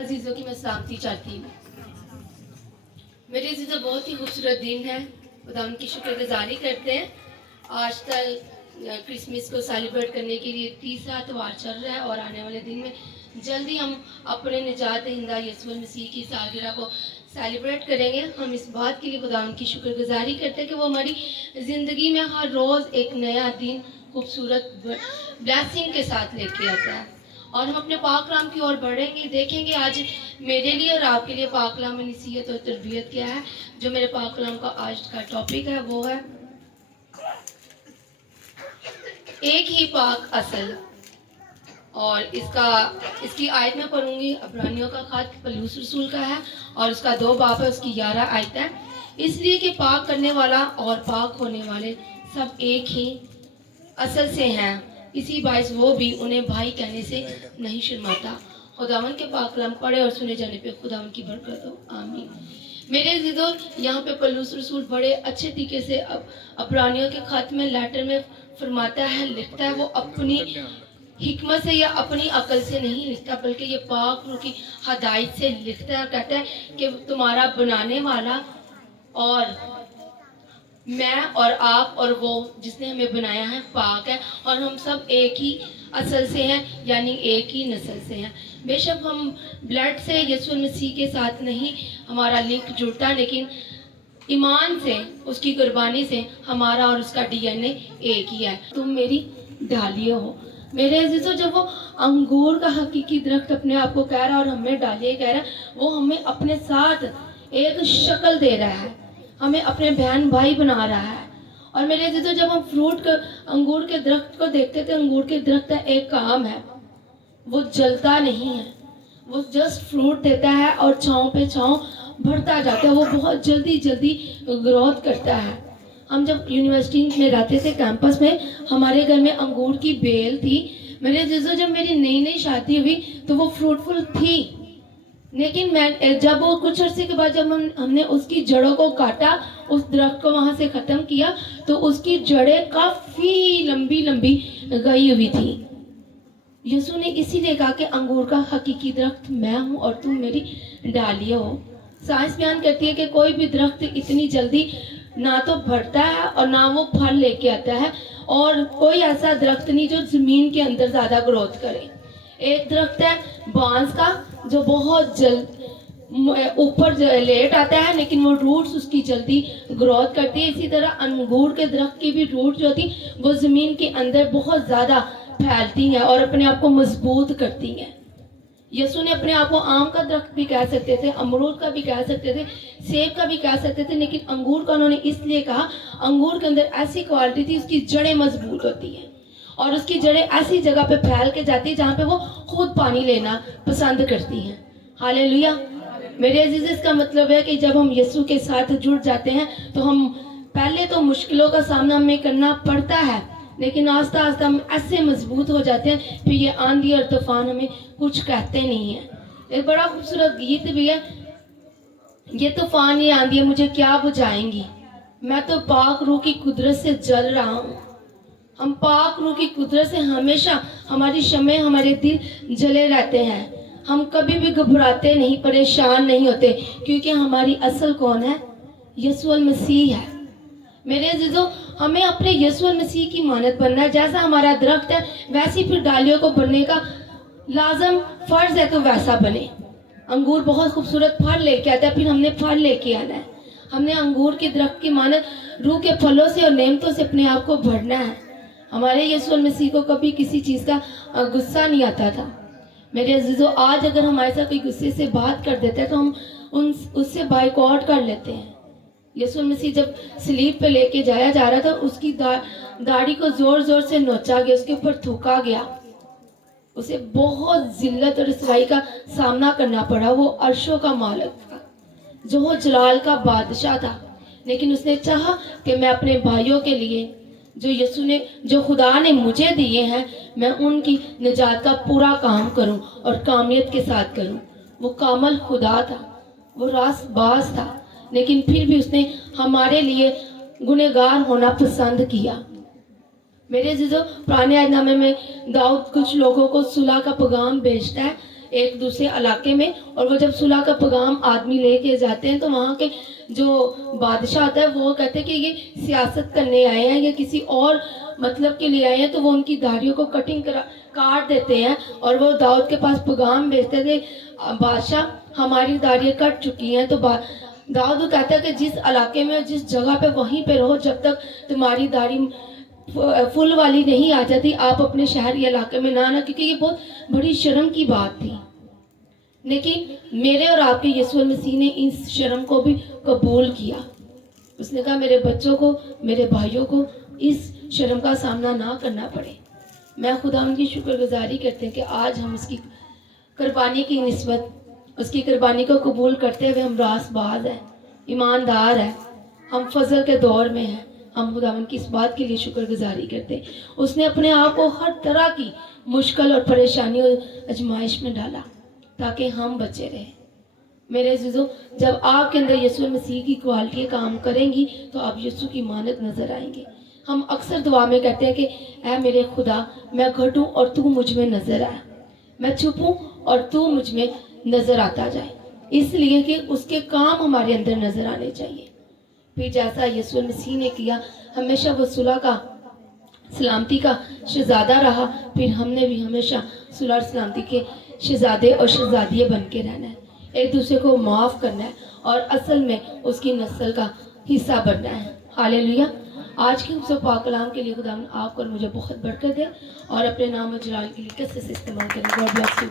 अजीजों की मैं सलामती चाहती हूँ। मेरे अजीजों, बहुत ही खूबसूरत दिन है। खुदा उनकी शुक्रगुजारी करते हैं। आज तक क्रिसमस को सेलिब्रेट करने के लिए तीसरा त्योहार चल रहा है और आने वाले दिन में जल्दी हम अपने निजात हिंदा यीशु मसीह की सालगिरह को सेलिब्रेट करेंगे। हम इस बात के लिए खुदा उनकी शुक्रगुजारी करते हैं कि वो हमारी ज़िंदगी में हर रोज़ एक नया दिन खूबसूरत ब्लेसिंग के साथ लेके आता है और हम अपने पाक कलाम की ओर बढ़ेंगे। देखेंगे आज मेरे लिए और आपके लिए पाक कलाम में नसीहत और तरबियत क्या है। जो मेरे पाक कलाम का आज का टॉपिक है वो है एक ही पाक असल। और इसकी आयत में पढ़ूंगी। अब्रानियों का खत पौलुस रसूल का है और उसका 2 बाब है, उसकी 11 आयत है। इसलिए कि पाक करने वाला और पाक होने वाले सब एक ही असल से हैं, इसी बाइस वो भी उन्हें भाई कहने से नहीं शर्माता। खुदावन के पाक कलाम पढ़े और सुने जाने पे खुदावन की बरकत हो, आमीन। मेरे अज़ीज़ों, यहाँ पे पौलुस रसूल बड़े अच्छे तरीके से अब्रानियों के खत में लेटर में फरमाता है, लिखता है। वो अपनी हिकमत से या अपनी अकल से नहीं लिखता, बल्कि ये पाक रूह की हदायत से लिखता है और कहता है कि तुम्हारा बनाने वाला और मैं और आप और वो जिसने हमें बनाया है पाक है और हम सब एक ही असल से हैं, यानी एक ही नस्ल से हैं। बेशक हम ब्लड से यीशु मसीह के साथ नहीं हमारा लिंक जुड़ता, लेकिन ईमान से, उसकी कुर्बानी से हमारा और उसका डीएनए एक ही है। तुम मेरी डालियाँ हो। मेरे अजीजों, जब वो अंगूर का हकीकी दरख्त अपने आप को कह रहा है और हमें डालिए कह रहा है, वो हमें अपने साथ एक शक्ल दे रहा है, हमें अपने बहन भाई बना रहा है। और मेरे अजीजों, जब हम अंगूर के दरख्त को देखते थे, अंगूर के दरख्त का एक काम है, वो जलता नहीं है, वो जस्ट फ्रूट देता है और छांव पे छांव बढ़ता जाता है। वो बहुत जल्दी जल्दी ग्रोथ करता है। हम जब यूनिवर्सिटी में रहते थे कैंपस में, हमारे घर में अंगूर की बेल थी। मेरे अजीजों, जब मेरी नई नई शादी हुई तो वो फ्रूटफुल थी, लेकिन मैं जब वो कुछ अर्से के बाद जब हमने उसकी जड़ों को काटा, उस दरख्त को वहां से खत्म किया, तो उसकी जड़ें काफी लंबी लंबी गई हुई थी। यीशु ने इसीलिए कहा कि अंगूर का हकीकी दरख्त मैं हूँ और तुम मेरी डालियाँ हो। साइंस बयान करती है कि कोई भी दरख्त इतनी जल्दी ना तो बढ़ता है और ना वो फल लेके आता है, और कोई ऐसा दरख्त नहीं जो जमीन के अंदर ज्यादा ग्रोथ करे। एक दरख्त है बांस का जो बहुत जल्द ऊपर लेट आता है, लेकिन वो रूट्स उसकी जल्दी ग्रोथ करती है। इसी तरह अंगूर के दरख्त की भी रूट जो होती वो जमीन के अंदर बहुत ज्यादा फैलती हैं और अपने आप को मजबूत करती हैं। यीशु ने अपने आप को आम का दरख्त भी कह सकते थे, अमरूद का भी कह सकते थे, सेब का भी कह सकते थे, लेकिन अंगूर का उन्होंने इसलिए कहा, अंगूर के अंदर ऐसी क्वालिटी थी, उसकी जड़ें मजबूत होती हैं और उसकी जड़ें ऐसी जगह पे फैल के जाती है जहाँ पे वो खुद पानी लेना पसंद करती हैं। हालेलुया। मेरे अजीज, इसका मतलब है कि जब हम यीशु के साथ जुड़ जाते हैं तो हम पहले तो मुश्किलों का सामना हमें करना पड़ता है, लेकिन आस्ता आस्ता हम ऐसे मजबूत हो जाते हैं, फिर ये आंधी और तूफान हमें कुछ कहते नहीं है। एक बड़ा खूबसूरत गीत भी है, ये तूफान ये आंधी मुझे क्या बुझाएंगी, मैं तो पाक रूह की कुदरत से जल रहा हूँ। हम पाक रूह की कुदरत से हमेशा हमारी शमे, हमारे दिल जले रहते हैं। हम कभी भी घबराते नहीं, परेशान नहीं होते, क्योंकि हमारी असल कौन है? यीशु मसीह है। मेरे अजीजों, हमें अपने यीशु मसीह की मानत बनना है। जैसा हमारा दरख्त है वैसी फिर डालियों को बनने का लाजम फर्ज है, तो वैसा बने। अंगूर बहुत खूबसूरत फल लेके आता है, फिर हमने फल लेके आना है। हमने अंगूर के दरख्त की मानत रूह के फलों से और नेमतों से अपने आप को भरना है। हमारे यीशु मसीह को कभी किसी चीज का गुस्सा नहीं आता था। मेरे अजीजों, आज अगर हमारे साथ कोई गुस्से से बात कर देता है तो हम उससे बाइकआउट कर लेते हैं। यीशु मसीह जब स्लीप पे लेके जाया जा रहा था, उसकी दाढ़ी को जोर जोर से नोचा गया, उसके ऊपर थूका गया, उसे बहुत जिल्लत और रसवाई का सामना करना पड़ा। वो अर्शों का मालिक था, जो जलाल का बादशाह था, लेकिन उसने चाहा कि मैं अपने भाइयों के लिए जो खुदा ने मुझे दिए हैं, मैं उनकी निजात का पूरा काम करूं और कामियत के साथ करूं। वो कामल खुदा था, वो रास्तबाज था, लेकिन फिर भी उसने हमारे लिए गुनहगार होना पसंद किया। मेरे अजीजों, पुराने अहदनामे में दाऊद कुछ लोगों को सुलह का पैगाम भेजता है ایک دوسرے علاقے میں, اور وہ جب صلح کا پیغام آدمی لے کے جاتے ہیں تو وہاں کے جو بادشاہ آتا ہے وہ کہتے ہیں کہ یہ سیاست کرنے آئے ہیں یا کسی اور مطلب کے لیے آئے ہیں, تو وہ ان کی داڑھیوں کو کاٹ دیتے ہیں اور وہ داؤد کے پاس پیغام بھیجتے تھے, بادشاہ ہماری داڑھیاں کٹ چکی ہیں. تو داؤد کہتا ہے کہ جس علاقے میں جس جگہ پہ وہیں پہ رہو جب تک تمہاری داڑھی فل والی نہیں آ جاتی, آپ اپنے شہر یا علاقے میں نہ آنا, کیونکہ یہ بہت بڑی شرم کی بات تھی. لیکن میرے اور آپ کے یسوع المسیح نے اس شرم کو بھی قبول کیا. اس نے کہا میرے بچوں کو, میرے بھائیوں کو اس شرم کا سامنا نہ کرنا پڑے. میں خدا ان کی شکر گزاری کرتے ہیں کہ آج ہم اس کی قربانی کی نسبت, اس کی قربانی کو قبول کرتے ہوئے ہم راست باز ہیں, ایماندار ہیں, ہم فضل کے دور میں ہیں. ہم خداوند کی اس بات کے لیے شکر گزاری کرتے ہیں. اس نے اپنے آپ کو ہر طرح کی مشکل اور پریشانی اور آزمائش میں ڈالا تاکہ ہم بچے رہیں. میرے عزیزوں, جب آپ کے اندر یسوع مسیح کی کوالٹی کام کریں گی تو آپ یسوع کی مانت نظر آئیں گے. ہم اکثر دعا میں کہتے ہیں کہ اے میرے خدا, میں گھٹوں اور تو مجھ میں نظر آئے, میں چھپوں اور تو مجھ میں نظر آتا جائے, اس لیے کہ اس کے کام ہمارے اندر نظر آنے چاہیے. پھر جیسا یسوع مسیح نے کیا, ہمیشہ وہ صلح کا, سلامتی کا شہزادہ رہا, پھر ہم نے بھی ہمیشہ صلح اور سلامتی کے شہزادے اور شہزادیاں بن کے رہنا ہے, ایک دوسرے کو معاف کرنا ہے اور اصل میں اس کی نسل کا حصہ بننا ہے. ہاللیلویا. آج کے خوبصورت پاک کلام کے لیے خدا آپ کو مجھے بہت برکت دے اور اپنے نام و جلال کے لیے کیسے سے استعمال کریں. God bless you.